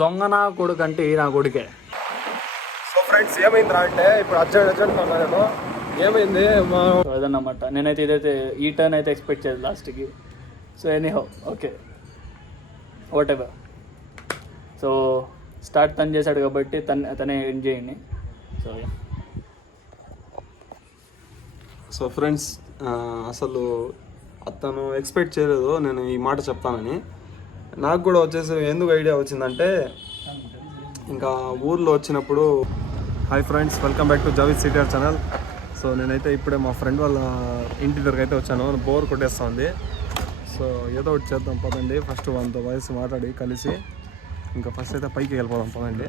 దొంగ నా కొడుకు అంటే నా కొడుకే. సో ఫ్రెండ్స్ ఏమైందిరా అంటే ఇప్పుడు అర్జెంట్ నేను ఏమైంది అదన్నమాట. నేనైతే ఇదైతే ఈ టర్న్ అయితే ఎక్స్పెక్ట్ చేయలేదు లాస్ట్కి. So anyhow okay what ever. So start తను చేశాడు కాబట్టి తనే ఎండ్ చేయండి. సో ఫ్రెండ్స్ అసలు అతను ఎక్స్పెక్ట్ చేయలేదు నేను ఈ మాట చెప్తానని. నాకు కూడా వచ్చేసి ఎందుకు ఐడియా వచ్చిందంటే ఇంకా ఊర్లో వచ్చినప్పుడు. Hi friends, welcome back to Javid CTR channel. So నేనైతే ఇప్పుడే మా ఫ్రెండ్ వాళ్ళ ఇంటి దగ్గరికి అయితే వచ్చాను. బోర్ కొట్టేస్తూ ఉంది. సో ఏదో ఒకటి చేద్దాం పదండి. ఫస్ట్ వాళ్ళతో వయసు మాట్లాడి కలిసి ఇంకా ఫస్ట్ అయితే పైకి వెళ్ళిపోదాం పదండి.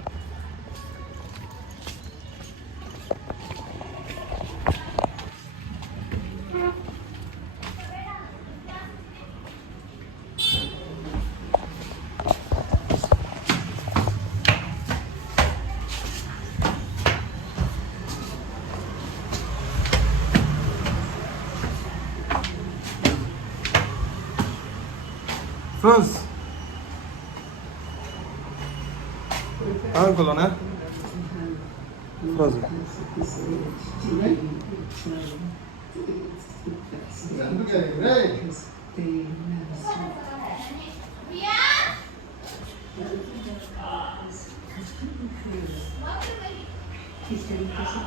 Froze. Colonna. Froze.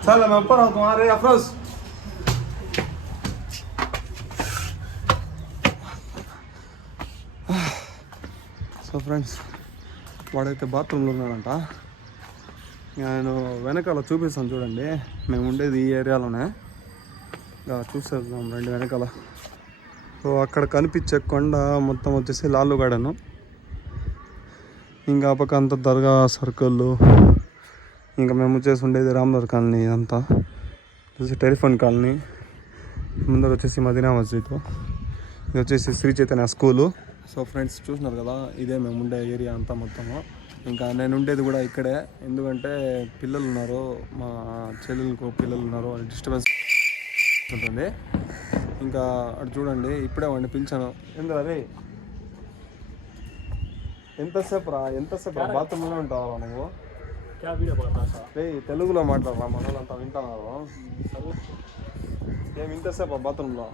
चल मैं ऊपर हूँ तुम्हारे अफरोज. సో ఫ్రెండ్స్ వాడైతే బాత్రూంలో ఉన్నాడంట. నేను వెనకాల చూపిస్తాను చూడండి. మేము ఉండేది ఈ ఏరియాలోనే. చూసేద్దాం రండి వెనకాల. సో అక్కడ కనిపించే కొండ మొత్తం వచ్చేసి లాలు గార్డెను. ఇంకా ఆ పక్క అంతా దర్గా సర్కిల్. ఇంకా మేము వచ్చేసి ఉండేది రామ్నగర్ కాలనీ. ఇదంతా వచ్చేసి టెలిఫోన్ కాలనీ. ముందర వచ్చేసి మదీనా మస్జిద్. ఇది వచ్చేసి Shri Chaitanya school. So friends చూస్తున్నారు కదా, ఇదే మేము ఉండే ఏరియా అంతా మొత్తము. ఇంకా నేను ఉండేది కూడా ఇక్కడే. ఎందుకంటే పిల్లలు ఉన్నారు, మా చెల్లెలకు పిల్లలు ఉన్నారు, వాళ్ళు డిస్టర్బెన్స్ ఉంటుంది. ఇంకా అటు చూడండి, ఇప్పుడే వాడిని పిలిచాను. ఎందుకు అది ఎంతసేపు రా బాత్రూంలోనే ఉంటావా నువ్వు? తెలుగులో మాట్లాడరా, మన వాళ్ళంతా వింటున్నారు. ఏమి ఇంతసేపు బాత్రూంలో?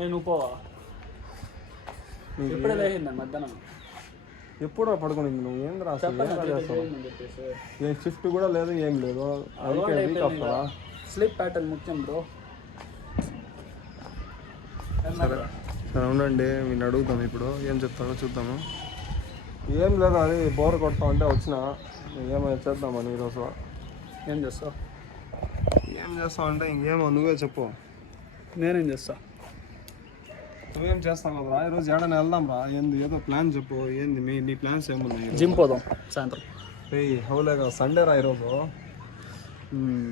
నేను పోవా ఎప్పుడే లేచిందా మధ్యాహ్నం? ఎప్పుడో పడుకునింది నువ్వు? ఏం రాస్తావు? ఏ షిఫ్ట్ కూడా లేదు, ఏం లేదు. స్లీప్ ప్యాటర్న్ ముఖ్యం బ్రో. సరే ఉండండి, నేను అడుగుతాం ఇప్పుడు ఏం చెప్తానో చూద్దాము. ఏం లేదు, అది బోర్ కొడతా అంటే వచ్చిన ఏమైనా చేద్దామని ఈరోజు. ఏం చేస్తావు? అంటే ఇంకేమో నువ్వే చెప్పు. నేనేం చేస్తా? నువ్వేం చేస్తావు కదా ఈరోజు? ఏడైనా వెళ్దాం రా. ఏంది ఏదో ప్లాన్ చెప్పు. ఏంది నీ ప్లాన్స్ ఏమున్నాయి? జిమ్ పోదాం సాయంత్రం. హౌలే కదా, సండే రా ఈరోజు.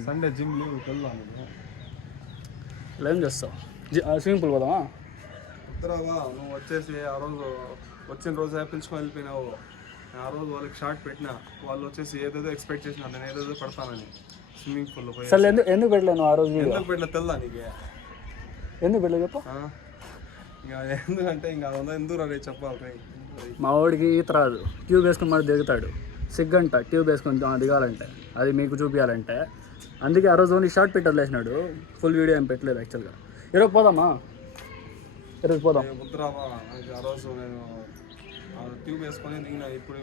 సండే జిమ్ లీవ్ వెళ్దాం. ఏం చేస్తావు? స్విమ్మింగ్ పూల్ పోదామా? ఉత్తరావా నువ్వు వచ్చేసి ఆ రోజు వచ్చిన రోజు పిలుచుకొని వెళ్ళిపోయినావు. ఆ రోజు వాళ్ళకి షార్ట్ పెట్టినా, వాళ్ళు వచ్చేసి ఏదేదో ఎక్స్పెక్ట్ చేసినా నేను ఏదేదో పడతానని స్విమ్మింగ్ పూల్లో పోయి. సరే ఎందుకు పెట్టలేను ఆ రోజు? ఎందుకు పెట్టలే తెల్లా నీకు? ఎందుకు పెట్టలేదు చెప్పు. ఇంకా ఎందుకంటే ఇంకా అదంతా ఎందుకు రే చెప్పాలి. మా వాడికి ఈత రాదు, ట్యూబ్ వేసుకుని మరి దిగుతాడు. సిగ్గంట ట్యూబ్ వేసుకొని దిగాలంటే, అది మీకు చూపించాలంటే. అందుకే ఆ రోజు ఓన్లీ షార్ట్ పెట్టి వదిలేసినాడు, ఫుల్ వీడియో ఏం పెట్టలేదు యాక్చువల్గా. ఈరోజు పోదామా? ఈరోజు పోదాం. వద్దురావా, ఆ రోజు నేను ట్యూబ్ వేసుకొని దిగిన. ఇప్పుడు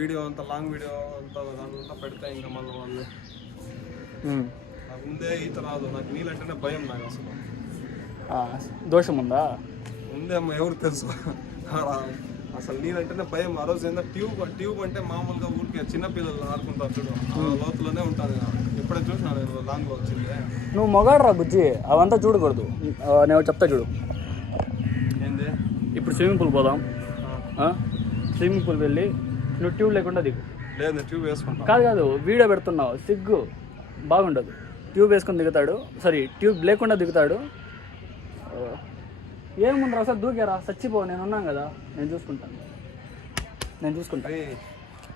వీడియో అంతా లాంగ్ వీడియో అంతా దాంట్లో పెడితే ఇంకా మళ్ళీ వాళ్ళు నాకు ముందే ఈత రాదు. నాకు నీళ్ళంటేనే భయం. నాకు అసలు దోషం ఉందా? ఉందేమో ఎవరికి తెలుసు. అసలు నీళ్ళంటేనే భయం. ఆ రోజు ఏంటంటే ట్యూబ్ అంటే మామూలుగా ఊరికి చిన్నపిల్లలు ఆడుకుంటారు చూడు, లోతులోనే ఉంటుంది. ఎప్పుడే చూసినా నేను లాంగ్లో వచ్చింది. నువ్వు మొగాడు రా బుజ్జి, అవంతా చూడకూడదు. నేను చెప్తా చూడు. ఏంది? ఇప్పుడు స్విమ్మింగ్ పూల్ పోదాం. స్విమ్మింగ్ పూల్ వెళ్ళి నువ్వు ట్యూబ్ లేకుండా దిగు. లేదు ట్యూబ్ వేసుకుంటా. కాదు వీడియో పెడుతున్నావు, సిగ్గు బాగుండదు. ట్యూబ్ వేసుకొని దిగుతాడు, సారీ ట్యూబ్ లేకుండా దిగుతాడు. ఏముంది అసలు దూకారా, చచ్చిపో. నేను ఉన్నాను కదా, నేను చూసుకుంటా.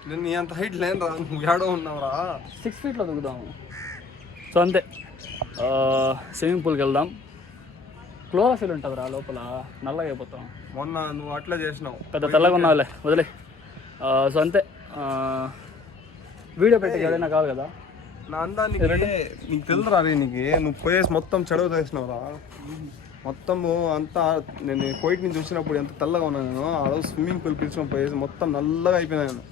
నేను నీ అంత హైట్ లేను రా, నువ్వు ఏడో ఉన్నావురా. 6 ఫీట్లో దిగుదాము. సో అంతే, స్విమ్మింగ్ పూల్కి వెళ్దాం. క్లోరోఫిల్ ఉంటుంది రా లోపల, నల్లగా అయిపోతాం. మొన్న నువ్వు అట్లా చేసినావు, పెద్ద తెల్లగా ఉన్నావులే, వదిలే. సో అంతే, వీడియో పెట్టి ఎవరైనా కాదు కదా. నా అందానికి నీకు తెలుదురా రే, నీకు నువ్వు పోయేసి మొత్తం చెడవు చేసినావురా. మొత్తము అంతా నేను కోయిట్ నుంచి వచ్చినప్పుడు ఎంత తెల్లగా ఉన్నాను నేను. ఆ రోజు స్విమ్మింగ్ పూల్ పిలుచుకొని పోయేసి మొత్తం నల్లగా అయిపోయినాను.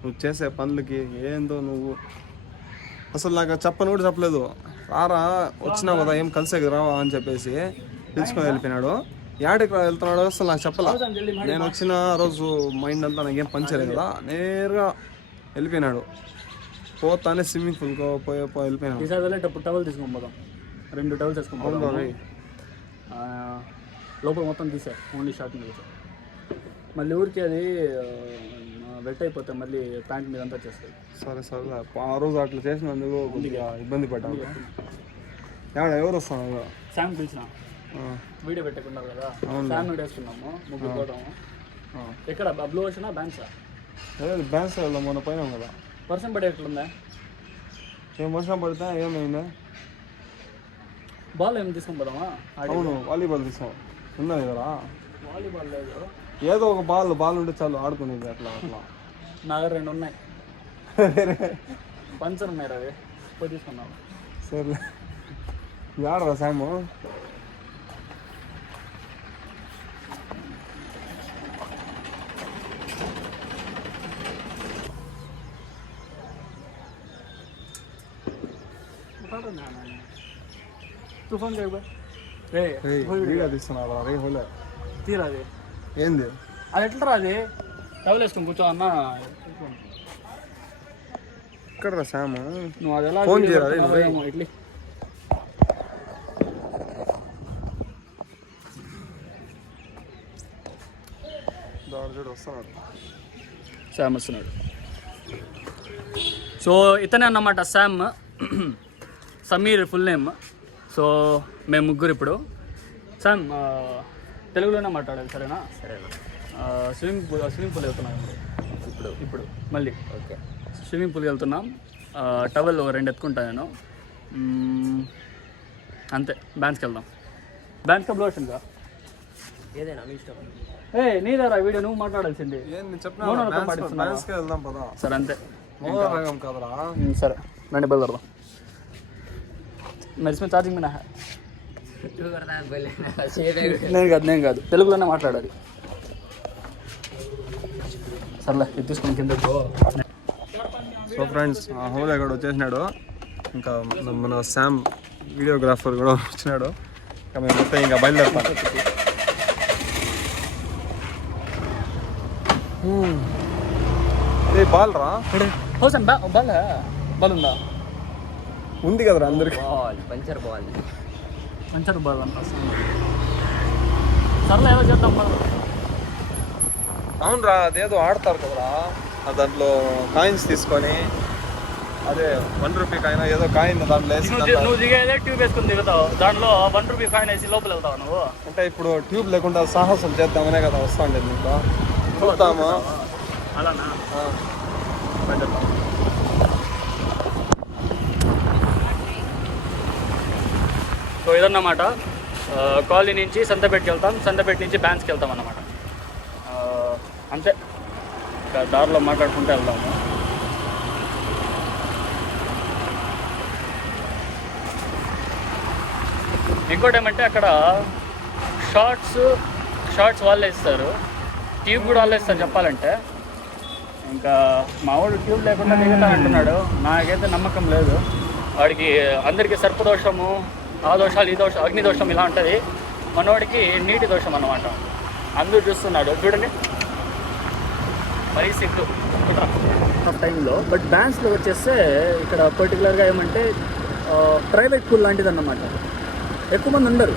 నువ్వు చేసే పనులకి ఏందో నువ్వు అసలు నాకు చెప్పను కూడా చెప్పలేదు. రారా వచ్చినావు కదా ఏం కలిసే రావా అని చెప్పేసి పిలుచుకొని వెళ్ళిపోయినాడు. యాడికి వెళ్తున్నాడు అసలు నాకు చెప్పలా. నేను వచ్చిన రోజు మైండ్ అంతా నాకేం పనిచేయలేదు కదా, నేరుగా వెళ్ళిపోయినాడు. పోతానే స్విమ్మింగ్ పూల్ వెళ్ళిపోయినాడు. ఈసారి వెళ్ళేటప్పుడు టవల్ తీసుకొని పోదాం, 2 టవల్స్ వేసుకొని పోదాం. లోపల మొత్తం తీసా, ఓన్లీ షార్టింగ్ తీసా. మళ్ళీ ఊరికి అది వెట్ అయిపోతే మళ్ళీ ప్యాంట్ మీద అంతా వచ్చేస్తుంది. సరే సరే, ఆ రోజు అట్లా చేసినందుకు కొద్దిగా ఇబ్బంది పడ్డాను. ఎవరు వస్తాను శామ్ పిలిచిన వీడియో పెట్టకున్నారు కదా, శామ్ వీడియో వేసుకున్నాము, ముగ్గురు పోవడము. ఎక్కడ బ్లూ ఓషనా బ్యాన్సా? బ్యాన్స్ వెళ్దాం, మొన్న పోయినాం కదా. వర్షం పడే ఎట్లుందా? ఏం వర్షం పడితే ఏమైందా? బాల్ ఏమి తీసుకొని పోదామా? అవును, వాలీబాల్ తీసాం. ఉన్నది కదా వాలీబాల్ లేదు, ఏదో ఒక బాల్ ఉంటే చాలు ఆడుకునేది. అట్లా అట్లా నా దగ్గర 2 ఉన్నాయి. పంచర్ ఉన్నాయి అవి పోయి తీసుకున్నాం. సరే ఆడరా సాము. తుఫాన్ వీడియో తీస్తున్నారా రే? హోలే తీరా అది ఏంది? అది ఎట్లా రా? అది టవల్ వేసుకొని కూర్చో అన్న. ఇక్కడ రా సాము, నువ్వు అది ఎలా ఫోన్ చేయరా? ఇట్లీ వస్తున్నాడు, శామ్ వస్తున్నాడు. సో ఇతనే అన్నమాట Sam, Sameer full name. So మేము ముగ్గురు ఇప్పుడు. శామ్ తెలుగులోనే మాట్లాడాలి సరేనా? సరేనా. స్విమ్మింగ్ పూల్ వెళ్తున్నాం ఇప్పుడు మళ్ళీ. ఓకే, స్విమ్మింగ్ పూల్కి వెళ్తున్నాం. టవల్ 2 ఎత్తుకుంటాను నేను, అంతే. బ్యాన్స్కి వెళ్దాం. బ్యాన్స్ బ్లూ ఓషన్గా ఏదైనా మీ ఇష్టం. నీదారా వీడియో, నువ్వు మాట్లాడాల్సింది. వెళ్దాం పదా. సరే అంతే, కదరా. సరే రండి బయలుదేరదాం. మరి इसमें ఛార్జింగ్ మీద నేను కాదు తెలుగులోనే మాట్లాడాలి. సర్లే ఇది తీసుకుని కింద. సో ఫ్రెండ్స్, హోలే కూడా వచ్చేసినాడు. ఇంకా మన శామ్ వీడియోగ్రాఫర్ కూడా వచ్చినాడు. ఇంకా మేము మొత్తం ఇంకా బయలుదేరుతాం. ఏ బాల్ రా? హోసన్ బాల్ ఉందా? ఉంది కదరా అందరికి. పంచర్ బాల్ అంట. సర్లే ఏదో చేద్దాం. అవునరా, అదేదో ఆడతారు కదరా, దాంట్లో కాయిన్స్ తీసుకొని, అదే 1 రూపీ కాయిన్ ఏదో కాయిన్ దాంట్లో వేసి. నువ్వు దిగేదే ట్యూబ్ వేసుకుని దిగుతావు, దాంట్లో 1 రూపీ కాయిన్ వేసి లోపల వెళ్తావు నువ్వు. అంటే ఇప్పుడు ట్యూబ్ లేకుండా సాహసం చేద్దామనే కదా వస్తా ఉండేది. మీకు చూద్దామా? అలానా? సో ఇదన్నమాట. కాలనీ నుంచి సంతపేటకి వెళ్తాం, సంతపేట నుంచి బ్యాన్స్కి వెళ్తాం అన్నమాట. అంతే, దారిలో మాట్లాడుకుంటూ వెళ్దాము. ఇంకోటి ఏమంటే అక్కడ షార్ట్స్ వాళ్ళే ఇస్తారు, ట్యూబ్ కూడా వాళ్ళే ఇస్తారు చెప్పాలంటే. ఇంకా మా వాడు ట్యూబ్ లేకుండా దిగుతా అంటున్నాడు. నాకైతే నమ్మకం లేదు. వాడికి అందరికీ సర్పదోషము, ఆ దోషాలు, ఈ దోషం, అగ్ని దోషం ఇలా ఉంటుంది. మనవాడికి నీటి దోషం అన్నమాట. అందరూ చూస్తున్నాడు చూడండి, మరీ సిగ్గు టైంలో. బట్ బ్యాన్స్లో వచ్చేస్తే ఇక్కడ పర్టికులర్గా ఏమంటే ప్రైవేట్ పూల్ లాంటిది అన్నమాట. ఎక్కువ మంది ఉండరు,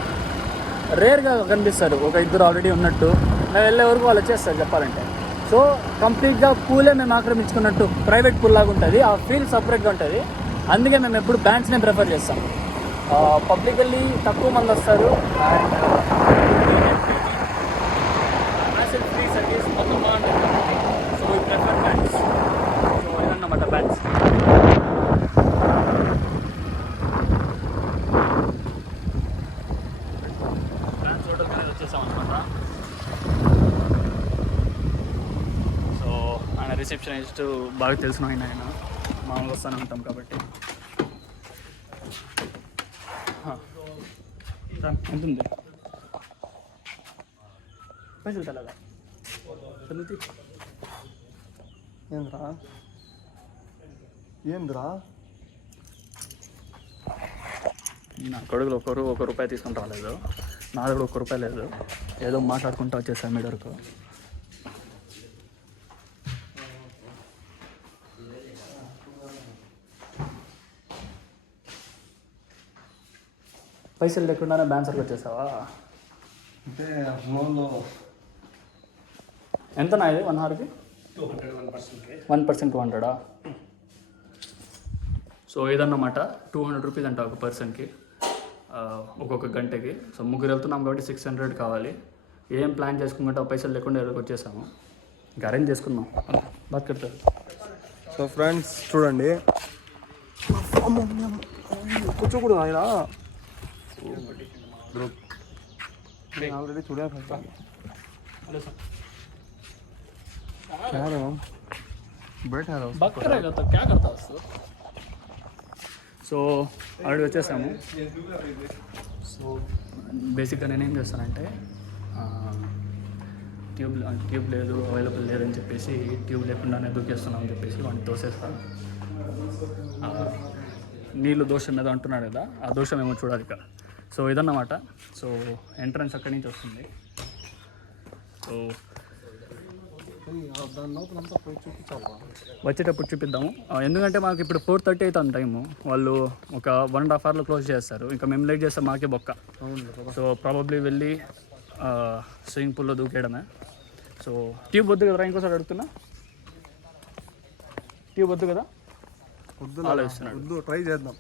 రేర్గా కనిపిస్తారు. ఒక 2 ఆల్రెడీ ఉన్నట్టు. మేము వెళ్ళే వరకు వాళ్ళు వచ్చేస్తారు చెప్పాలంటే. సో కంప్లీట్గా పూలే మేము ఆక్రమించుకున్నట్టు ప్రైవేట్ పూల్ లాగా ఉంటుంది. ఆ ఫీల్ సపరేట్గా ఉంటుంది. అందుకే మేము ఎప్పుడు బ్యాండ్స్నే ప్రిఫర్ చేస్తాం. పబ్లికల్లీ తక్కువ మంది వస్తారు అండ్ హ్యాసిల్ ఫ్రీ సర్వీస్ మొత్తం బాగుంటుంది. So we prefer bands. So ఇదన్నమాట బ్యాండ్స్. బ్యాండ్స్ హోటల్ అనేది వచ్చేసాం అనమాట. సో ఆయన రిసీవ్ రిసెప్షనిస్ట్ బాగా తెలిసిన ఆయన మామూలుగా వస్తూనే ఉంటాం కాబట్టి. ఎంత ఉంది పైసలు తెల్లగా ఏంద్రా నా కొడుకులు ఒక రూపాయి తీసుకుని రాలేదు, నా దగ్గర ₹1 లేదు. ఏదో మాట్లాడుకుంటూ వచ్చేసాను మీ వరకు. పైసలు లేకుండానే బ్యాన్సర్కి వచ్చేసావా? అంటే ఫోన్లో ఎంత నా ఇది 1 అవర్కి? 1% 200. సో ఇదన్నమాట ₹200 అంట ఒక పర్సన్కి ఒక్కొక్క గంటకి. సో ముగ్గురు వెళ్తున్నాం కాబట్టి 600 కావాలి. ఏం ప్లాన్ చేసుకుంటే పైసలు లేకుండా ఎక్కడికి వచ్చేసాము. ఇంకా అరేంజ్ చేసుకున్నాం బతుకెడతారు. సో ఫ్రెండ్స్ చూడండి, కూర్చోకూడదు ఆయన ఆల్రెడీ చూడే సో ఆల్రెడీ వచ్చేసాము. సో బేసిక్గా నేనేం చేస్తానంటే ట్యూబ్ లేదు, అవైలబుల్ లేదని చెప్పేసి ట్యూబ్ లేకుండానే దూకేస్తున్నాం అని చెప్పేసి వాడిని తోసేస్తాను. నీళ్ళు దోషం మీద అంటున్నాడు కదా, ఆ దోషం ఏమో చూడాలి ఇక. సో ఇదన్నమాట. సో ఎంట్రన్స్ అక్కడి నుంచి వస్తుంది. సో వచ్చేటప్పుడు చూపిద్దాము, ఎందుకంటే మాకు ఇప్పుడు 4:30 అవుతుంది టైము. వాళ్ళు ఒక 1.5 అవర్లో క్లోజ్ చేస్తారు. ఇంకా మేము లేట్ చేస్తే మాకే బొక్క. సో ప్రాబబ్లీ వెళ్ళి స్విమ్మింగ్ పూల్లో దూకేయడమే. సో ట్యూబ్ వద్దు కదరా, ఇంకోసారి అడుగుతున్నా, ట్యూబ్ వద్దు కదా, ఆలోచిస్తున్నాడు. ట్రై చేద్దాం.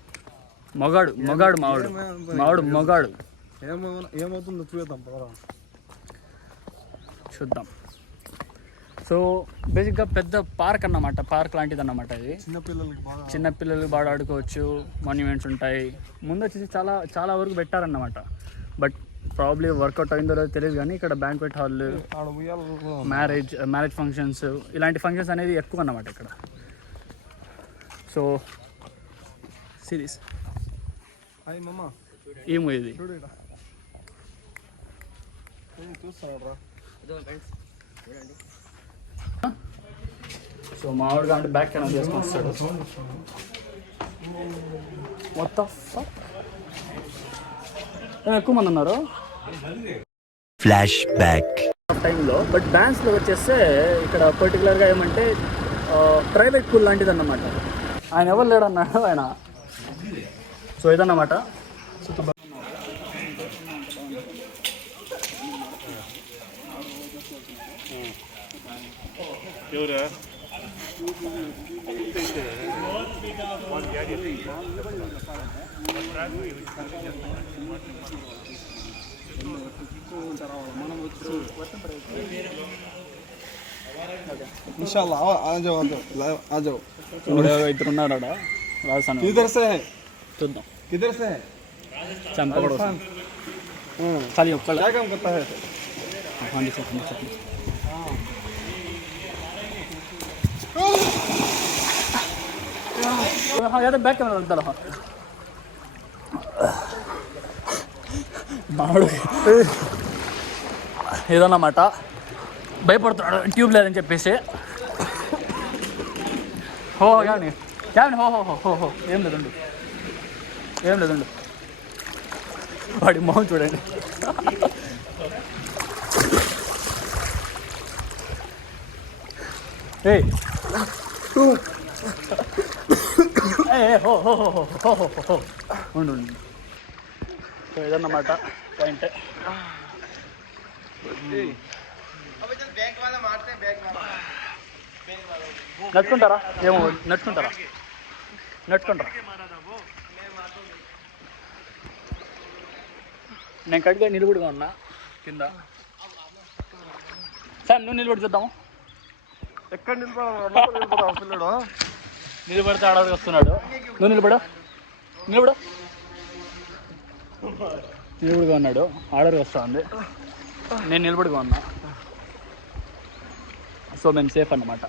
మొగాడు ఏమవుతుందో చూద్దాం. సో బేసిక్గా పెద్ద పార్క్ అన్నమాట, పార్క్ లాంటిది అన్నమాట ఇది. చిన్నపిల్లలకి బాగా ఆడుకోవచ్చు, మాన్యుమెంట్స్ ఉంటాయి. ముందు వచ్చేసి చాలా వరకు పెట్టారన్నమాట. బట్ ప్రాబ్లీ వర్కౌట్ అయిందో లేదో తెలియదు, కానీ ఇక్కడ బ్యాంక్వెట్ హాల్, మ్యారేజ్ ఫంక్షన్స్, ఇలాంటి ఫంక్షన్స్ అనేది ఎక్కువ అన్నమాట ఇక్కడ. సో సిరీస్ ఏమో ఇది సో మామిడిగా అంటే బ్యాక్ కెమెరా చేసుకొని వస్తాడు. మొత్తం ఎక్కువ మంది ఉన్నారు ఫ్లాష్ బ్యాక్ టైంలో. బట్ డాన్స్లో వచ్చేస్తే ఇక్కడ పర్టికులర్గా ఏమంటే ప్రైవేట్ పూల్ లాంటిది అన్నమాట. ఆయన ఎవరు లేడు అన్నాడు ఆయన. సో ఇదన్నమాట. इंशाल्लाह आ जाओ आ जाओ इधर ఉన్నాడు రాజస్థాన్. किधर से है చూద్దాం किधर से है చంపకూడదు ఖాళీ ఒక్కళ్ళ क्या काम करता है हाँ जी सर हाँ यार बैक कैमरा लगता रहा మాడు ఏదన్నమాట. భయపడుతున్నాడు ట్యూబ్ లేదని చెప్పేసి. హో కానీ హో ఏం లేదండు వాడి మొహం చూడండి. ఉండు సో ఇదన్నమాట పాయింట్. నడుచుకుంటారా ఏమో నడుచుకుంటారా నేను కడిగా నిలబడిగా ఉన్నా కింద. సార్ నువ్వు నిలబడి చూద్దాము. ఎక్కడ నిలబడతావు పిల్లడు నిలబడితే ఆడది వస్తున్నాడు. నువ్వు నిలబడిగా ఉన్నాడు, ఆర్డర్ వస్తూ ఉంది. నేను నిలబడిగా ఉన్నా. సో మేము సేఫ్ అన్నమాట.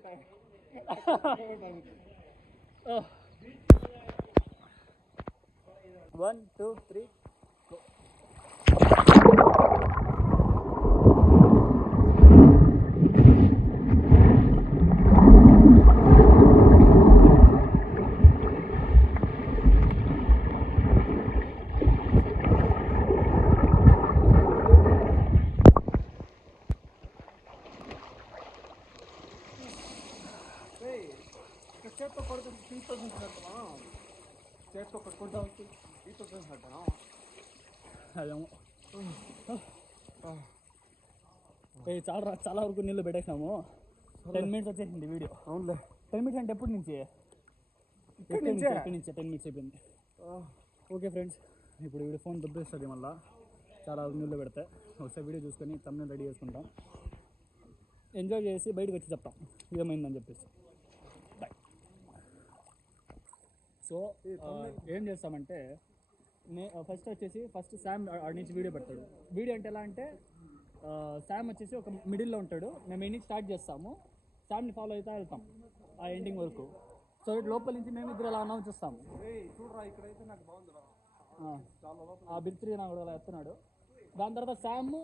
1 2 3 చేత్తో కొడుతుంది తీతో చూసినట్టునా చేత్తో కొట్టుకుంటా వచ్చి తీతో చూసినట్టునా అదేమో చాలా చాలా వరకు నీళ్ళు పెట్టేసినాము 10 minutes వచ్చేసింది వీడియో. అవునులే 10 minutes అంటే ఎప్పటి నుంచి? ఇక్కడి నుంచి 10 minutes అయిపోయింది. ఓకే ఫ్రెండ్స్, ఇప్పుడు వీడియో ఫోన్ దొబ్బేస్తుంది మళ్ళీ చాలా నీళ్ళు పెడితే. ఒకసారి వీడియో చూసుకొని తమ్ముని రెడీ చేసుకుంటాం, ఎంజాయ్ చేసి బయటకు వచ్చి చెప్తాం ఏమైందని చెప్పేసి. బాయ్. సో ఏం చేస్తామంటే ఫస్ట్ వచ్చేసి శామ్ ఆడి నుంచి వీడియో పెడతాడు. వీడియో అంటే ఎలా అంటే శామ్ వచ్చేసి ఒక మిడిల్లో ఉంటాడు, మేము ఎండింగ్ స్టార్ట్ చేస్తాము, శామ్ని ఫాలో అవుతా వెళ్తాం ఆ ఎండింగ్ వరకు. సో లోపల నుంచి మేము ఇద్దరు ఎలా అనౌన్స్ చేస్తాము. ఆ బిత్రి నా కూడా అలా ఎత్తున్నాడు. దాని తర్వాత శామ్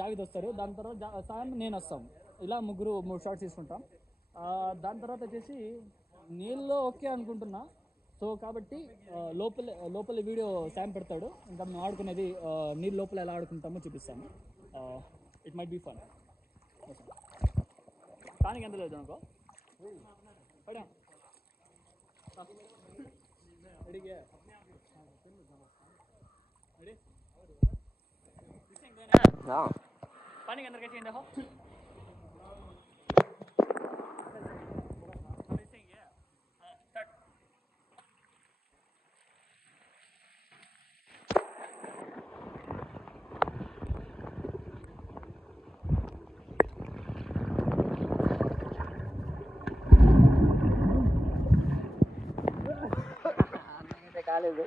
జావేద్ వస్తారు, దాని తర్వాత శామ్ నేను వస్తాం, ఇలా 3 షార్ట్స్ తీసుకుంటాం. దాని తర్వాత వచ్చేసి నీళ్ళలో ఓకే అనుకుంటున్నా. సో కాబట్టి లోపల వీడియో శామ్ పెడతాడు, ఇంకా మేము ఆడుకునేది నీళ్ళు లోపల ఎలా ఆడుకుంటామో చూపిస్తాము. It might be fun. కానీ ఎంత లేదు అనుకో పడా రెడీగా రెడీ पानी के अंदर कैसे देखो కాలేదు.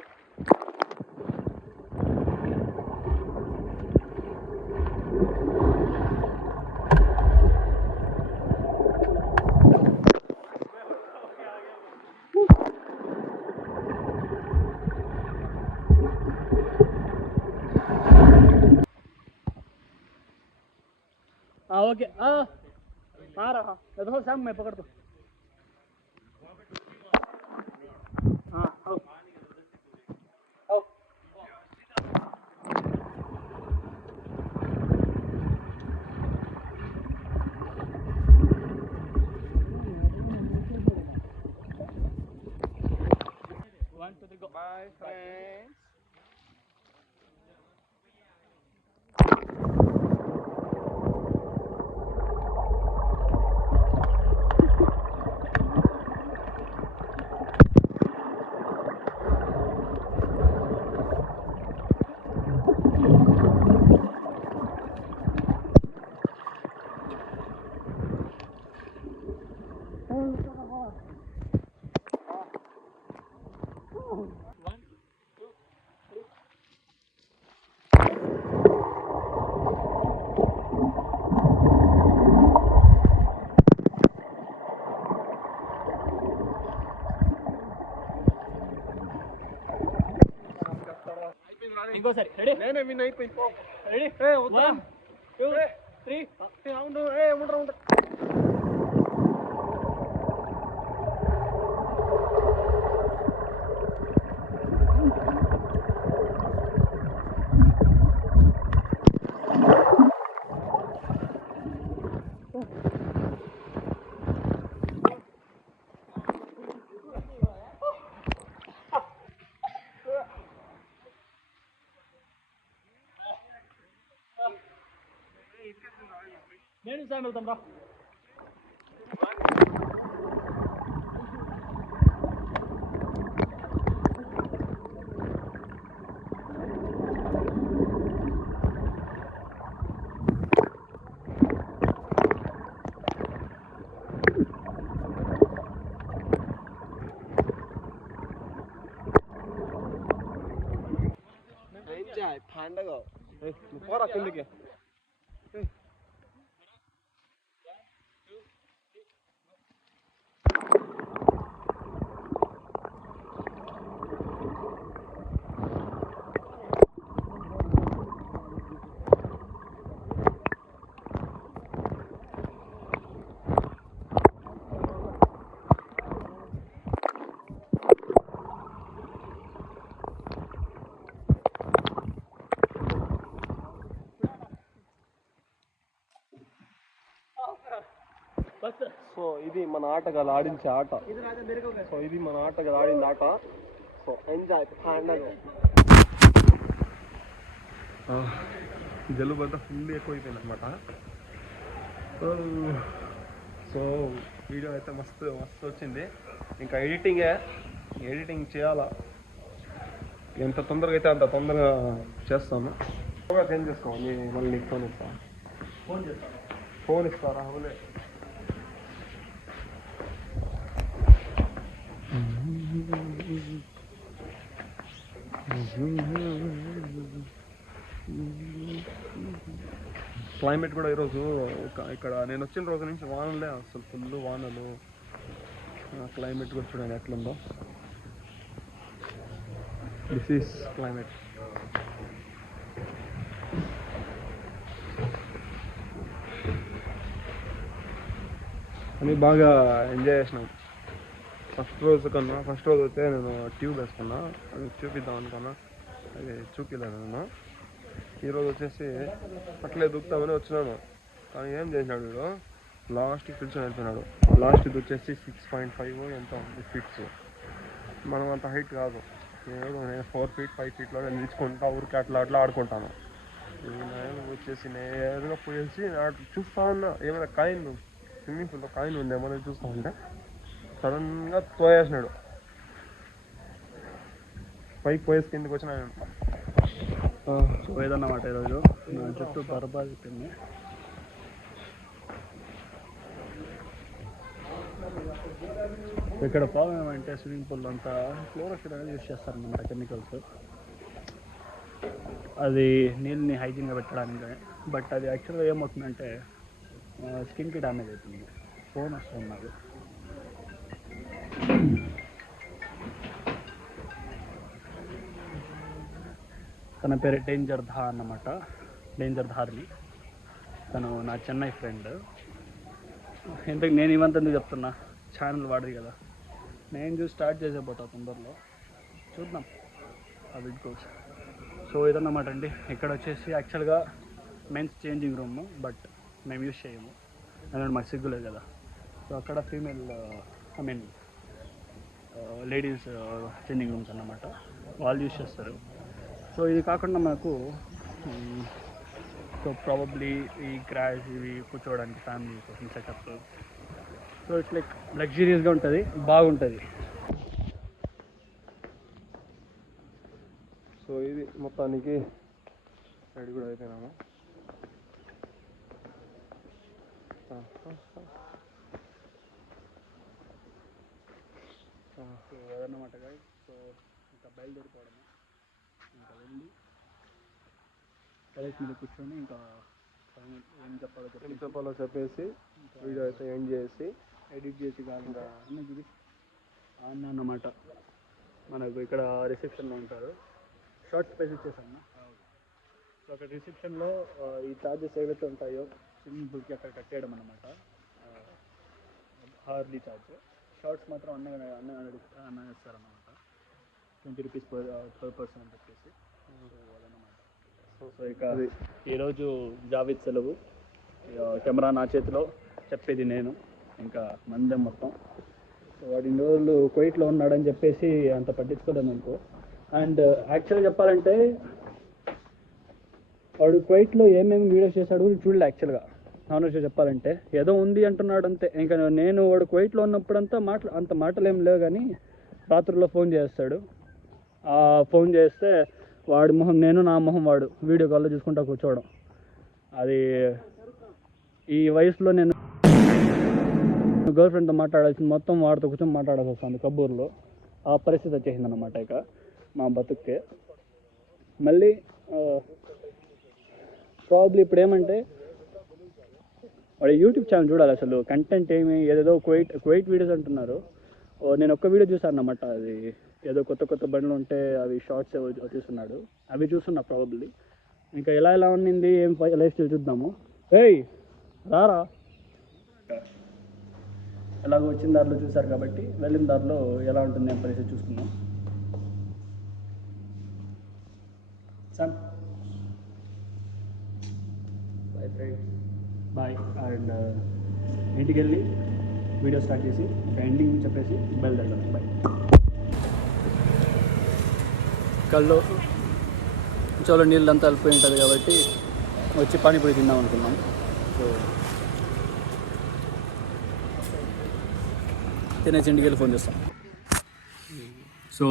ओके आ रहा देखो शाम में पकड़ दो. हाँ आओ आओ One, two, three, go. Bye, friends. ఇంకోసారి రెడీ నేనే విన్ అయిపోయింది పో రెడీ 1 2 3 అవును ఉండరు నేను సాయం వెళ్తాం రా. పండగ పోరా కిందకి. సో ఇది మన ఆటగాళ్ళు ఆడించే ఆట. సో ఇది మన ఆటగాళ్ళు ఆడింది ఆట. సో ఎంజాయ్ జలుబు అంతా ఫుల్ ఎక్కువైపోయింది అనమాట. సో వీడియో అయితే మస్తు వచ్చింది. ఇంకా ఎడిటింగ్ చేయాలా. ఎంత తొందరగా అయితే అంత తొందరగా చేస్తాను. చేంజ్ చేసుకోవాలి. మళ్ళీ నీకు ఫోన్ ఇస్తాను. ఫోన్ ఇస్తారా? అవునే. క్లైమేట్ కూడా ఈరోజు ఇక్కడ నేను వచ్చిన రోజు నుంచి వానలే, అసలు ఫుల్ వానలు. క్లైమేట్ కూడా చూడండి ఎట్లుందో. This is climate. అని బాగా ఎంజాయ్ చేసినాం. ఫస్ట్ రోజు అయితే నేను ట్యూబ్ వేసుకున్నా, అది చూపిద్దాం అనుకున్నా, అది చూపించలేదు నేను. ఈరోజు వచ్చేసి అట్లే దూకుతామని వచ్చినాను. కానీ ఏం చేసినాడు వీడు, లాస్ట్కి పిలిచి వెళ్తున్నాడు. లాస్ట్ ఇది వచ్చేసి 6.5 ఎంత ఉంది ఫీట్స్. మనం అంత హైట్ కాదు, నేను 4 feet 5 feetలో నిల్చుకుంటా ఊరికి అట్లా ఆడుకుంటాను. నేను వచ్చేసి నేరుగా పోయేసి చూస్తా ఉన్నా ఏమైనా కాయిన్, స్విమ్మింగ్ పూల్లో కాయిన్ ఉందేమో నేను చూస్తా ఉంటే సడన్గా తోయేసినాడు. పైకి పోయేసి కిందకి వచ్చిన. పోయేదన్నమాట ఈరోజు నా చుట్టూ బర్బాదిపోయింది. ఇక్కడ ప్రాబ్లం ఏమంటే స్విమ్మింగ్ పూల్ అంతా క్లోరోఫిల్ అనేది యూజ్ చేస్తారన్నమాట, కెమికల్స్. అది నీళ్ళని హైజీన్గా పెట్టడానికి. బట్ అది యాక్చువల్గా ఏమవుతుందంటే స్కిన్కి డ్యామేజ్ అవుతుంది. ఫోన్ వస్తుంది నాకు. తన పేరు డేంజర్ ధా అన్నమాట, డేంజర్ ధార్ని. తను నా చెన్నై ఫ్రెండ్. ఇంతకు నేను ఇవంతా ఎందుకు చెప్తున్నా, ఛానల్ వాడిది కదా, నేను చూసి స్టార్ట్ చేసేపోతా తొందరలో, చూద్దాం అది గోస్. సో ఇదన్నమాట అండి. ఇక్కడ వచ్చేసి యాక్చువల్గా మెన్స్ చేంజింగ్ రూమ్, బట్ మేము యూజ్ చేయము ఎందుకంటే మాకు సిగ్గులేదు కదా. సో అక్కడ ఫీమేల్ లేడీస్ చేంజింగ్ రూమ్స్ అన్నమాట, వాళ్ళు యూజ్ చేస్తారు. సో ఇది కాకుండా మనకు సో ప్రాబబ్లీ ఈ క్రాష్ ఇవి కూర్చోవడానికి ఫ్యామిలీ కోసం సెటప్. సో ఇట్స్ లైక్ లగ్జరియస్గా ఉంటుంది, బాగుంటుంది. సో ఇది మొత్తానికి రెడీ కూడా అయిపోయినాము. సో అదన్నమాట గాయ్స్. సో ఇంకా బయలుదేరిపోవడమే. ఇంకా వెళ్ళి టెరెస్ మీద కూర్చొని ఇంకా ఏం చెప్పాలో చెప్పేసి వీడియో అయితే ఎండ్ చేసి ఎడిట్ చేసి కాకుండా అన్నీ అన్నమాట. మనకు ఇక్కడ రిసెప్షన్లో ఉంటారు. షార్ట్ స్పేస్ ఇచ్చేసాను. సో అక్కడ రిసెప్షన్లో ఈ ఛార్జెస్ ఏవైతే ఉంటాయో స్విమ్మింగ్ పూల్కి అక్కడ కట్టేయడం అనమాట, హార్లీ ఛార్జ్. షార్ట్స్ మాత్రం అన్న ఇస్తారన్నమాట, 20 rupees per person అని చెప్పేసి. సో అదన్నమాట. సో ఇక ఈరోజు జావేద్ సెలవు, కెమెరా నా చేతిలో, చెప్పేది నేను, ఇంకా మందం మొత్తం. సో వాడు ఇన్ని రోజులు కువైట్లో ఉన్నాడని చెప్పేసి అంత పట్టించుకోలేదు అనుకో. అండ్ యాక్చువల్గా చెప్పాలంటే వాడు కువైట్లో ఏమేమి వీడియోస్ చేశాడు చూడలే. యాక్చువల్గా ఆనెస్ట్గా చెప్పాలంటే ఏదో ఉంది అంటున్నాడు అంతే. ఇంకా నేను వాడు కువైట్లో ఉన్నప్పుడంతా అంత మాటలు ఏం లేవు, కానీ రాత్రుల్లో ఫోన్ చేస్తాడు. ఫోన్ చేస్తే వాడి మొహం నేను, నా మొహం వాడు వీడియో కాల్లో చూసుకుంటా కూర్చోవడం. అది ఈ వయసులో నేను గర్ల్ ఫ్రెండ్తో మాట్లాడాల్సింది మొత్తం వాడితో కూర్చొని మాట్లాడాల్సి వస్తుంది కబూర్లో. ఆ పరిస్థితి వచ్చేసింది అన్నమాట ఇక మా బతుక్కే. మళ్ళీ ప్రాబ్లీ ఇప్పుడు ఏమంటే వాడు యూట్యూబ్ ఛానల్ చూడాలి. అసలు కంటెంట్ ఏమి, ఏదేదో కువైట్ వీడియోస్ అంటున్నారు. నేను ఒక్క వీడియో చూసాను అన్నమాట, అది ఏదో కొత్త బండ్లు ఉంటే అవి షార్ట్స్ తీస్తున్నాడు, అవి చూస్తున్నా ప్రాబబ్లీ. ఇంకా ఎలా ఉండింది ఏం లైఫ్ స్టైల్ చూద్దాము. ఏయ్ రారా, ఎలాగో వచ్చిన దారిలో చూసారు కాబట్టి వెళ్ళిన దారిలో ఎలా ఉంటుంది అని పరిస్థితి చూసుకుందాం. సన్ బాయ్ ఫ్రెండ్స్, బాయ్. అండ్ ఇంటికి వెళ్ళి వీడియో స్టార్ట్ చేసి ఒక ఎండింగ్ చెప్పేసి బయలుదేరడం. బై. కళ్ళు చోలో నీళ్ళంతా వెళ్ళిపోయి ఉంటుంది కాబట్టి వచ్చి పానీపూరి తిందాం అనుకున్నాం. సో తినేసి ఇంటికి వెళ్ళి ఫోన్ చేస్తాం. సో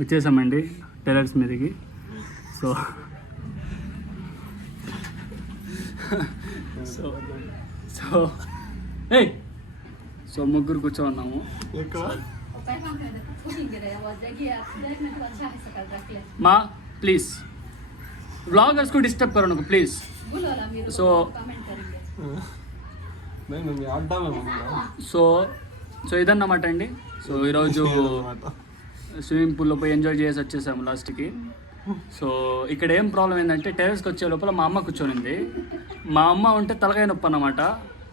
వచ్చేసామండి టెర్రస్ మీదకి. సో సో సో ఏయ్ సో ముగ్గురు కూర్చోన్నాము. మా ప్లీజ్ व्लॉगर्स को डिस्टर्ब करो ना प्लीज. సో సో సో ఇదన్నమాట అండి. సో ఈరోజు స్విమ్మింగ్ పూల్లో పోయి ఎంజాయ్ చేసి వచ్చేసాము లాస్ట్కి. సో ఇక్కడ ఏం ప్రాబ్లం ఏంటంటే టెర్రస్కి వచ్చే లోపల మా అమ్మ కూర్చొనింది. మా అమ్మ ఉంటే తలకాయ నొప్పి అన్నమాట,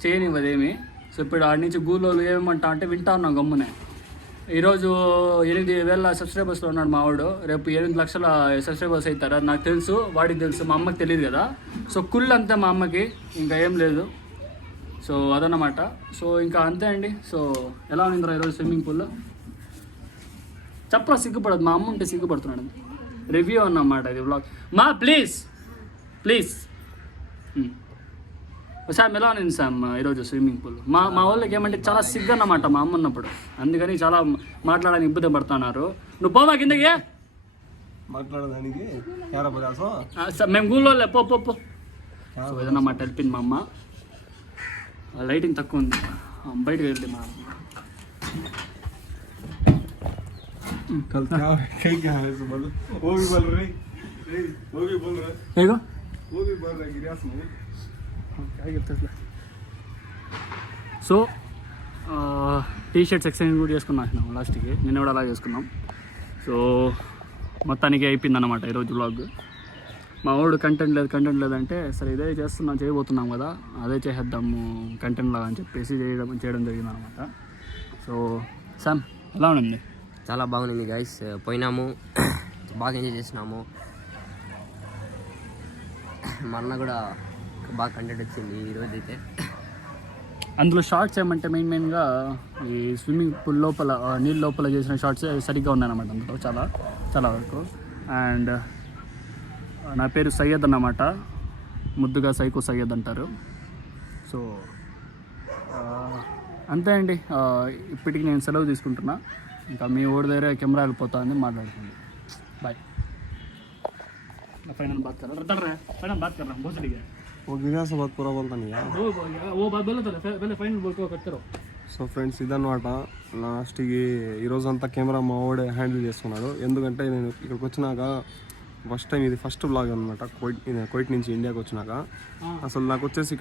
చేయనివ్వదేమి. సో ఇప్పుడు ఆడి నుంచి గూలోలు ఏమంటా అంటే వింటా ఉన్నాం గమ్మునే. ఈరోజు 8,000 సబ్స్క్రైబర్స్లో ఉన్నాడు మా వాడు. రేపు 8 లక్షల సబ్స్క్రైబర్స్ అవుతారు, అది నాకు తెలుసు, వాడికి తెలుసు, మా అమ్మకి తెలియదు కదా. సో కుళ్ళు అంతే మా అమ్మకి, ఇంకా ఏం లేదు. సో అదన్నమాట. సో ఇంకా అంతే అండి. సో ఎలా ఉందిరా ఈరోజు స్విమ్మింగ్ పూల్లో? చెప్పరా, సిగ్గుపడదు. మా అమ్మ ఉంటే సిగ్గుపడుతున్నాడు. రివ్యూ అన్నమాట ఇది వ్లాగ్. మా ప్లీజ్ ప్లీజ్ శామ్ ఎలా ఉంది శామ్ ఈరోజు స్విమ్మింగ్ పూల్? మా వాళ్ళకి ఏమంటే చాలా సిగ్గు అన్నమాట మా అమ్మ ఉన్నప్పుడు, అందుకని చాలా మాట్లాడడానికి ఇబ్బంది పడుతున్నారు. నువ్వు పోవా కిందకి మాట్లాడడానికి మేము గూళ్ళో పో పో పో. సో ఏదన్నమాట వెళ్ళిపోయింది మా అమ్మ. లైటింగ్ తక్కువ ఉంది, బయటకు వెళ్ళి మా అమ్మ. సో టీ షర్ట్స్ ఎక్స్చేంజ్ కూడా చేసుకున్నాం లాస్ట్కి, నిన్న కూడా అలా చేసుకున్నాం. సో మొత్తానికి అయిపోయింది అన్నమాట ఈరోజు వ్లాగ్. మా వాడు కంటెంట్ లేదంటే సరే ఇదే చేయబోతున్నాం కదా, అదే చేసేద్దాము కంటెంట్ లాగా అని చెప్పేసి చేయడం జరిగింది అనమాట. సో శామ్ ఎలా ఉంది? చాలా బాగుంది గైస్. పోయినాము, బాగా ఎంజాయ్ చేసినాము. మా అన్న కూడా బాగా కంటెంట్ వచ్చింది ఈరోజు అయితే. అందులో షార్ట్స్ ఏమంటే మెయిన్గా ఈ స్విమ్మింగ్ పూల్ లోపల నీళ్ళ లోపల చేసిన షార్ట్స్ సరిగ్గా ఉన్నాయన్నమాట అందులో చాలా వరకు. అండ్ నా పేరు సయ్యద్ అన్నమాట, ముద్దుగా సైకో సయ్యద్ అంటారు. సో అంతే అండి. ఇప్పటికి నేను సెలవు తీసుకుంటున్నా. ఇంకా మీ ఊరి దగ్గర కెమెరా వెళ్ళిపోతా అని మాట్లాడుతుంది. బాయ్. फाइनल बात कर रहा है, फाइनल बात कर रहा हूँ बहुत सही है. वो गिरा से बात पूरा बोलता नहीं यार. वो बात बोला था पहले फाइनल बोल को करते रहो. సో ఫ్రెండ్స్ ఇదన్నమాట లాస్ట్కి ఈరోజంతా కెమెరా మా వాడే హ్యాండిల్ చేస్తున్నాడు. ఎందుకంటే నేను ఇక్కడికి వచ్చినాక ఫస్ట్ టైం, ఇది ఫస్ట్ బ్లాగ్ అనమాట. కోయిట్ నుంచి ఇండియాకి వచ్చినాక అసలు నాకు వచ్చేసి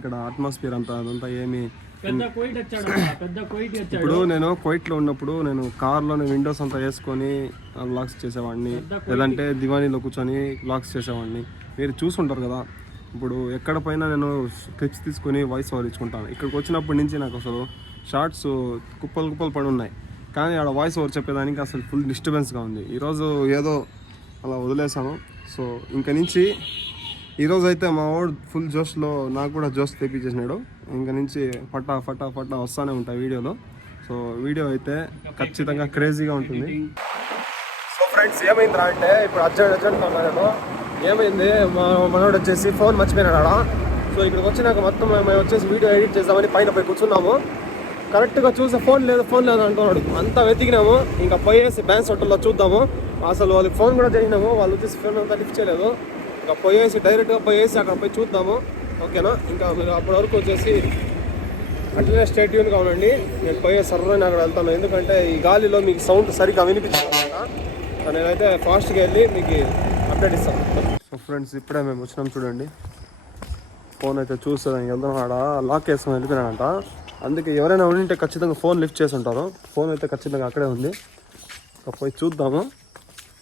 ఇక్కడ అట్మాస్ఫియర్ అదంతా ఏమి. ఇప్పుడు నేను కోయిట్లో ఉన్నప్పుడు నేను కార్లోనే విండోస్ అంతా వేసుకొని వ్లాగ్స్ చేసేవాడిని, లేదంటే దివానీలో కూర్చొని వ్లాగ్స్ చేసేవాడిని. మీరు చూసుంటారు కదా. ఇప్పుడు ఎక్కడ పైన నేను క్లిప్స్ తీసుకొని వాయిస్ ఓవర్ ఇచ్చుకుంటాను. ఇక్కడికి వచ్చినప్పటి నుంచి నాకు అసలు షార్ట్స్ కుప్పలు పడి ఉన్నాయి, కానీ ఆడ వాయిస్ ఓవర్ చెప్పేదానికి అసలు ఫుల్ డిస్టర్బెన్స్గా ఉంది. ఈరోజు ఏదో అలా వదిలేసాము. సో ఇంక నుంచి ఈరోజు అయితే మా వాడు ఫుల్ జోష్లో నాకు కూడా జోష్ తెప్పించేసినాడు. ఇంక నుంచి ఫటా వస్తూనే ఉంటాయి వీడియోలో. సో వీడియో అయితే ఖచ్చితంగా క్రేజీగా ఉంటుంది. సో ఫ్రెండ్స్ ఏమైందిరా అంటే ఇప్పుడు అర్జెంట్గా ఉన్నాను. ఏమైంది, మనోడు వచ్చేసి ఫోన్ మర్చిపోయినాడా. సో ఇక్కడికి వచ్చినాక మొత్తం మేము వచ్చేసి వీడియో ఎడిట్ చేద్దామని పైన పోయి కూర్చున్నాము. కరెక్ట్గా చూస్తే ఫోన్ లేదు అంటున్నాడు. అంతా వెతికినాము. ఇంకా పోయేసి బ్యాంక్ హోటల్లో చూద్దాము. అసలు వాళ్ళకి ఫోన్ కూడా చేసినాము, వాళ్ళు వచ్చేసి ఫోన్ అంతా లిఫ్ట్ చేయలేదు. ఇంకా డైరెక్ట్గా పోయేసి అక్కడ పోయి చూద్దాము, ఓకేనా? ఇంకా మీరు అప్పటి వరకు వచ్చేసి అట్లనే స్టే ట్యూన్గా ఉండండి. నేను పోయే సర్రని అక్కడ వెళ్తాను, ఎందుకంటే ఈ గాలిలో మీకు సౌండ్ సరిగ్గా వినిపించాలన్నమాట. నేనైతే ఫాస్ట్గా వెళ్ళి మీకు అప్డేట్ ఇస్తాను. సో ఫ్రెండ్స్ ఇప్పుడే మేము వచ్చినాం చూడండి. ఫోన్ అయితే చూస్తాను వెళ్దాం. ఆడ లాక్ వేసుకొని వెళ్ళిపోయినాడంట. అందుకే ఎవరైనా ఉండింటే ఖచ్చితంగా ఫోన్ లిఫ్ట్ చేసి ఉంటారు. ఫోన్ అయితే ఖచ్చితంగా అక్కడే ఉంది. పోయి చూద్దాము,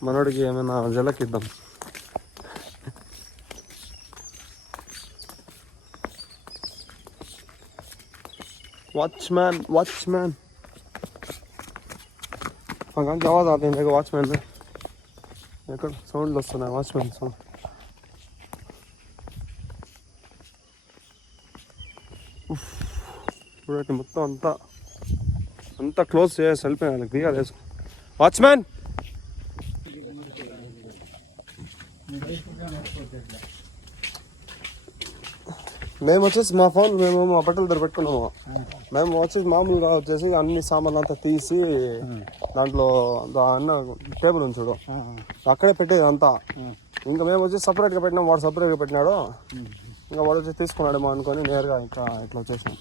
మనోడికి ఏమైనా జలకిద్దాం. वॉचमैन कहाँ की आवाज़ आती है मेरे को वॉचमैन से. साउंड वस्तुना वॉचमैन साउंड. చూడండి మొత్తం అంతా క్లోజ్ చేసి వెళ్ళిపోయినా వాళ్ళకి దిగాలి వేసుకో. వాచ్మ్యాన్ మేము వచ్చేసి మేము మా బట్టలు దగ్గర పెట్టుకున్నాము. మేము వచ్చేసి మామూలుగా వచ్చేసి అన్ని సామాన్లు అంతా తీసి దాంట్లో అన్న టేబుల్ ఉంది చూడు అక్కడే పెట్టేది అంతా. ఇంకా మేము వచ్చి సపరేట్గా పెట్టినాం, వాడు సపరేట్గా పెట్టినాడు. ఇంకా వాడు వచ్చి తీసుకున్నాడేమో అనుకొని నేరుగా ఇంకా ఇట్లా వచ్చేసినాం.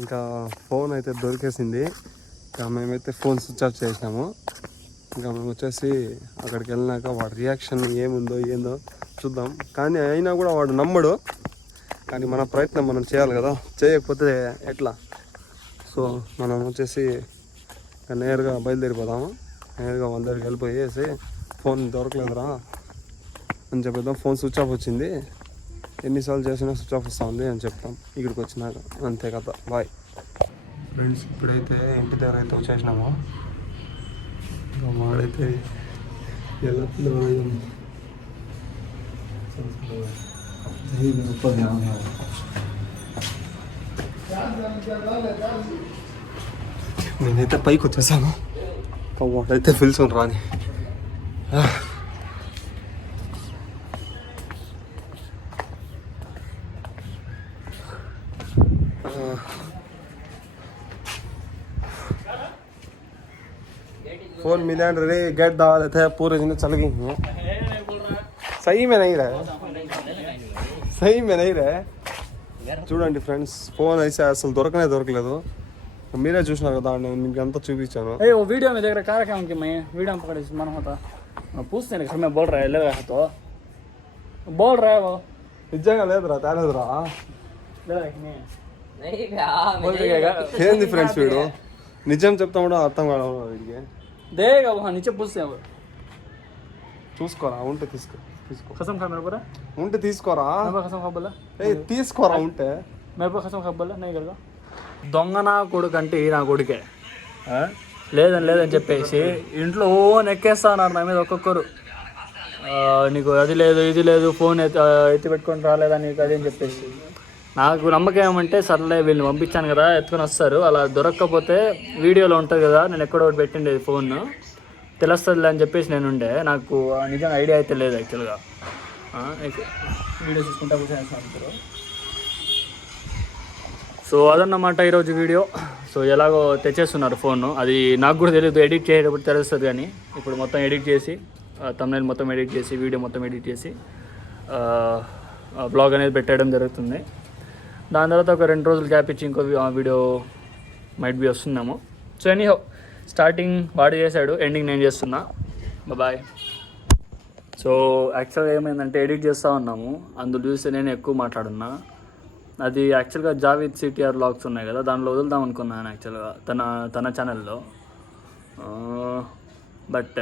ఇంకా ఫోన్ అయితే దొరికేసింది. ఇంకా మేమైతే ఫోన్ స్విచ్ ఆఫ్ చేసినాము. ఇంకా మేము వచ్చేసి అక్కడికి వెళ్ళినాక వాడి రియాక్షన్ ఏముందో ఏందో చూద్దాం. కానీ అయినా కూడా వాడు నమ్మడు. కానీ మన ప్రయత్నం మనం చేయాలి కదా, చేయకపోతే ఎట్లా. సో మనం వచ్చేసి నేరుగా బయలుదేరిపోదాము. నేరుగా వాళ్ళ దగ్గరికి వెళ్ళిపోయేసి ఫోన్ దొరకలేదురా అని చెప్పేద్దాం. ఫోన్ స్విచ్ ఆఫ్ వచ్చింది, ఎన్నిసార్లు చేసినా స్విచ్ ఆఫ్ వస్తూ ఉంది అని చెప్తాం ఇక్కడికి వచ్చినాక. అంతే కదా, బాయ్ ఫ్రెండ్స్. ఇప్పుడైతే ఇంటి దగ్గర అయితే వచ్చేసినాము. ఇంకా వాడైతే నేనైతే పైకి వచ్చేసాను. వాడైతే పిలుచుని రాని. फोन मिला रे गेट डाल थे पूरे दिन चल गई हैं. सही में नहीं रहे, सही में नहीं रहे. చూడండి ఫ్రెండ్స్, ఫోన్ అయితే అసలు దొరకలేదు. మీరే చూసినారు కదా, నేను మీకు అంతా చూపించాను. वो वीडियो में देख रहा कार क्या उनके मैं वीडियो में पकड़े मन होता पूछते हैं घर में बोल रहा है ले रहा तो बोल रहा है वो నిజంగా లేదురా, తేలేదురా. ले रहा नहीं बोल देगा ఏంది ఫ్రెండ్స్ వీడు నిజం చెప్తా కూడా అర్థం కాదు వీడికి. देगा वो नीचे पूछते हैं वो చూసుకోరా ఉంటే తీసుకో. कसम खा मेरे पर ఉంటే తీసుకోరా. मेरे कसम खा बोला తీసుకోరా ఉంటే. मेरे पर कसम खा बोला नहीं करेगा. దొంగ నా కొడుకు అంటే నా కొడుకే. లేదని చెప్పేసి ఇంట్లో ఎక్కేస్తున్నారు నా మీద ఒక్కొక్కరు. నీకు అది లేదు ఇది లేదు, ఫోన్ ఎత్తి పెట్టుకొని రాలేదా నీకు అది అని చెప్పేసి. నాకు నమ్మకం ఏమంటే సర్లే వీళ్ళని పంపించాను కదా ఎత్తుకొని వస్తారు. అలా దొరక్కపోతే వీడియోలో ఉంటుంది కదా, నేను ఎక్కడో ఒకటి పెట్టిండేది ఫోన్ తెలుస్తుంది అని చెప్పేసి నేను ఉండే. నాకు నిజంగా ఐడియా అయితే లేదు యాక్చువల్గా. వీడియో చూసుకుంటా కూర్చొని. సో అదన్నమాట ఈరోజు వీడియో. సో ఎలాగో తెచ్చేస్తున్నారు ఫోన్, అది నాకు కూడా తెలియదు. ఎడిట్ చేసేటప్పుడు తెలుస్తుంది, కానీ ఇప్పుడు మొత్తం ఎడిట్ చేసి థంబ్నెయిల్ మొత్తం ఎడిట్ చేసి వీడియో మొత్తం ఎడిట్ చేసి బ్లాగ్ అనేది పెట్టడం జరుగుతుంది. దాని తర్వాత ఒక 2 రోజులు గ్యాప్ ఇచ్చి ఇంకో వీడియో మైట్ బి వస్తున్నాము. సో ఎనీహౌ స్టార్టింగ్ వాడు చేశాడు, ఎండింగ్ నేను చేస్తున్నా. బాయ్. సో యాక్చువల్గా ఏమైందంటే ఎడిట్ చేస్తూ ఉన్నాము, అందులో చూస్తే నేను ఎక్కువ మాట్లాడున్నా. అది యాక్చువల్గా జావేద్ సిటిఆర్ వ్లాగ్స్ ఉన్నాయి కదా, దానిలో వదులుదాం అనుకున్నాను యాక్చువల్గా తన ఛానల్లో. బట్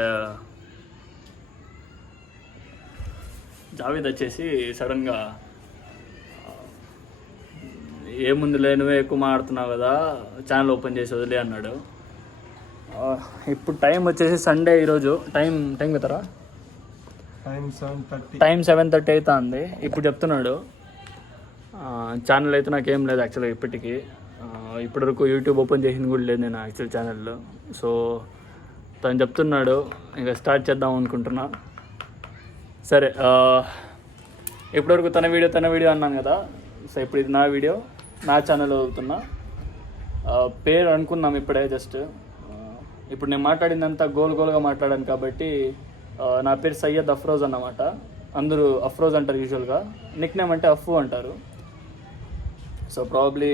జావేద్ వచ్చేసి సడన్గా ఏముందిలే నువ్వే ఎక్కువ మాట్లాడుతున్నావు కదా, ఛానల్ ఓపెన్ చేసి వదిలే అన్నాడు. ఇప్పుడు టైం వచ్చేసి సండే ఈరోజు. టైం అవుతారా? టైం 7:30 అవుతుంది. ఇప్పుడు చెప్తున్నాడు ఛానల్ అయితే నాకేం లేదు యాక్చువల్గా ఇప్పటికీ. ఇప్పటివరకు యూట్యూబ్ ఓపెన్ చేసింది కూడా లేదు నేను యాక్చువల్ ఛానల్లో. సో తను చెప్తున్నాడు ఇంకా స్టార్ట్ చేద్దాం అనుకుంటున్నా. సరే, ఇప్పటివరకు తన వీడియో అన్నాను కదా. సో ఇప్పుడు ఇది నా వీడియో, నా ఛానల్ వదులుతున్నా. పేరు అనుకున్నాం ఇప్పుడే జస్ట్. ఇప్పుడు నేను మాట్లాడిందంతా గోల్గా మాట్లాడాను కాబట్టి నా పేరు సయ్యద్ అఫ్రోజ్ అన్నమాట. అందరూ అఫ్రోజ్ అంటారు యూజువల్గా, నిక్ నేమ్ అంటే అఫ్ఫు అంటారు. సో ప్రాబబ్లీ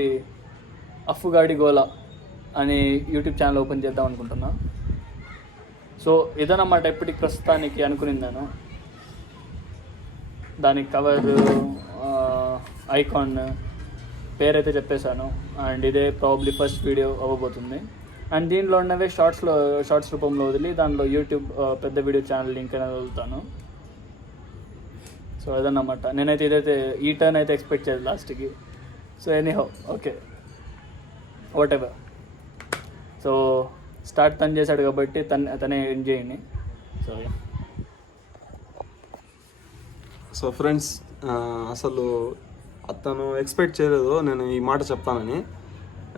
అఫ్ఫుగాడి గోలా అని యూట్యూబ్ ఛానల్ ఓపెన్ చేద్దాం అనుకుంటున్నా. సో ఇదన్నమాట ఇప్పటికి ప్రస్తుతానికి అనుకునింది నేను. దానికి కవర్, ఐకాన్, పేరైతే చెప్పేశాను. అండ్ ఇదే ప్రాబబ్లీ ఫస్ట్ వీడియో అవ్వబోతుంది. అండ్ దీంట్లో ఉన్నవే షార్ట్స్ రూపంలో వదిలి దానిలో యూట్యూబ్ పెద్ద వీడియో ఛానల్ లింక్ అనేది వదులుతాను. సో అదన్నమాట. నేనైతే ఇదైతే ఈ టర్న్ అయితే ఎక్స్పెక్ట్ చేయలేదు లాస్ట్కి. So anyhow okay, what ever. So start తను చేశాడు కాబట్టి తనే ఎండ్ చేయండి. సో సో ఫ్రెండ్స్, అసలు అతను ఎక్స్పెక్ట్ చేయలేదు నేను ఈ మాట చెప్తానని.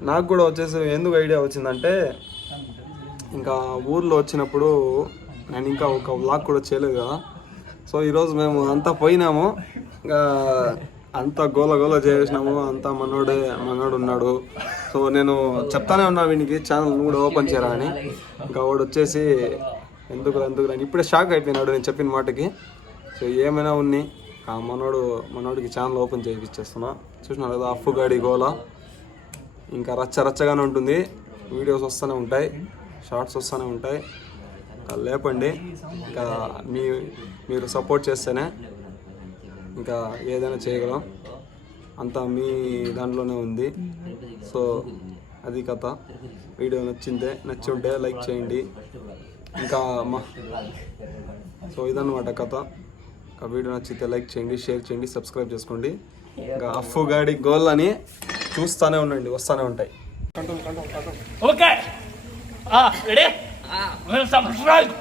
నాకు కూడా వచ్చేసి ఎందుకు ఐడియా వచ్చిందంటే, ఇంకా ఊర్లో వచ్చినప్పుడు నేను ఇంకా ఒక వ్లాగ్ కూడా చేయలేదు కదా. సో ఈరోజు మేము అంతా పోయినాము, ఇంకా అంతా గోల చేసినాము, అంతా మనోడు ఉన్నాడు. సో నేను చెప్తానే ఉన్నా వీనికి ఛానల్ కూడా ఓపెన్ చేయరా అని. ఇంకా వాడు వచ్చేసి ఎందుకు అని ఇప్పుడే షాక్ అయిపోయినాడు నేను చెప్పిన మాటకి. సో ఏమైనా ఉన్నాయి మనోడికి ఛానల్ ఓపెన్ చేయించేస్తున్నా. చూసినారు కదా అఫ్ఫు గాడి గోల. ఇంకా రచ్చగానే ఉంటుంది, వీడియోస్ వస్తూనే ఉంటాయి, షార్ట్స్ వస్తూనే ఉంటాయి. లేపండి, ఇంకా మీరు సపోర్ట్ చేస్తేనే ఇంకా ఏదైనా చేయగలం, అంతా మీ దాంట్లోనే ఉంది. సో అది కథ. వీడియో నచ్చి ఉంటే లైక్ చేయండి. ఇంకా సో ఇదన్నమాట కథ. ఇంకా వీడియో నచ్చితే లైక్ చేయండి, షేర్ చేయండి, సబ్స్క్రైబ్ చేసుకోండి. ఇంకా అఫ్ఫు గాడి గోల్ అని చూస్తూనే ఉండండి, వస్తూనే ఉంటాయి. Okay ready subscribe